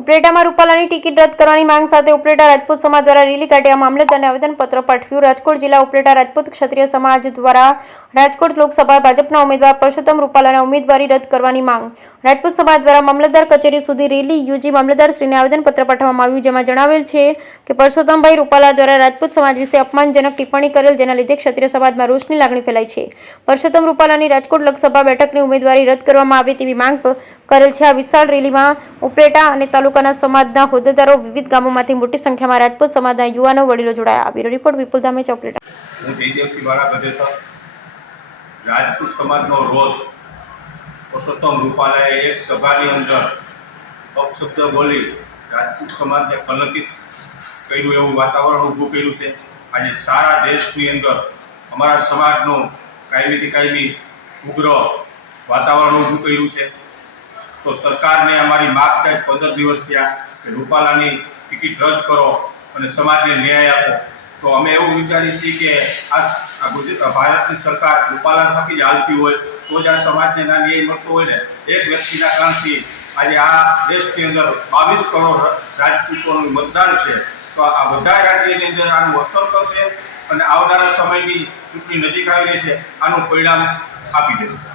ઉપલેટામાં રૂપાલાની ticket રદ કરવાની માંગ સાથે ઉપલેટા રાજપૂત સમાજ દ્વારા રેલી કાઢી મામલતદારને આવેદનપત્ર પાઠવ્યું। રાજકોટ જિલ્લા ઉપલેટા રાજપૂત ક્ષત્રિય સમાજ દ્વારા રાજકોટ લોકસભા ભાજપના ઉમેદવાર પરસોત્તમ રૂપાલાના ઉમેદવારી રદ કરવાની માંગ રાજપૂત સમાજ દ્વારા મામલતદાર કચેરી સુધી રેલી યોજી મામલતદારશ્રીને આવેદનપત્ર પાઠવવામાં આવ્યું, જેમાં જણાવેલ છે કે પરસોત્તમભાઈ રૂપાલા દ્વારા રાજપૂત સમાજ વિશે અપમાનજનક ટિપ્પણી કરેલ, જેના લીધે ક્ષત્રિય સમાજમાં રોષની લાગણી ફેલાઈ છે। પરસોત્તમ રૂપાલાની રાજકોટ લોકસભા બેઠકની ઉમેદવારી રદ કરવામાં આવે તેવી માંગ કરેલ છે। આ વિશાળ રેલીમાં ઉપલેટા અને તાલુકાના સમાજના હોદ્દેદારો, વિવિધ ગામોમાંથી મોટી સંખ્યામાં રાજપૂત સમાજના યુવાનો, વડીલો જોડાયા। બ્યુરો રિપોર્ટ વિપુલ ધામેચા, ઉપલેટા। હું જયદેવસિંહ વાળા ગઢેસર રાજપૂત સમાજનો રોષ પરસોત્તમ રૂપાલાએ એક સભાની અંદર અપશબ્દ બોલી રાજપૂત સમાજને કલંકિત કર્યું એવું વાતાવરણ ઊભું કર્યું છે। આજે સારા દેશની અંદર અમારા સમાજનું કાયમીથી કાયમી ઉગ્ર વાતાવરણ ઊભું કર્યું છે। તો સરકારને અમારી માગ છે 15 દિવસ થયા કે રૂપાલાની ટિકિટ રદ કરો અને સમાજને ન્યાય આપો। તો અમે એવું વિચારીએ છીએ કે આ ભારતની સરકાર રૂપાલા થકી જ હાલતી હોય તો જ આ સમાજને ન્યાય મળતો હોય ને। એક વ્યક્તિના કારણથી આજે આ દેશની અંદર 22 કરોડ રાજપૂતોનું મતદાન છે, તો આ બધા રાજ્યની અંદર આનું અસર કરશે અને આવનારા સમયની ચૂંટણી નજીક આવી રહી છે, આનું પરિણામ આપી દેશે।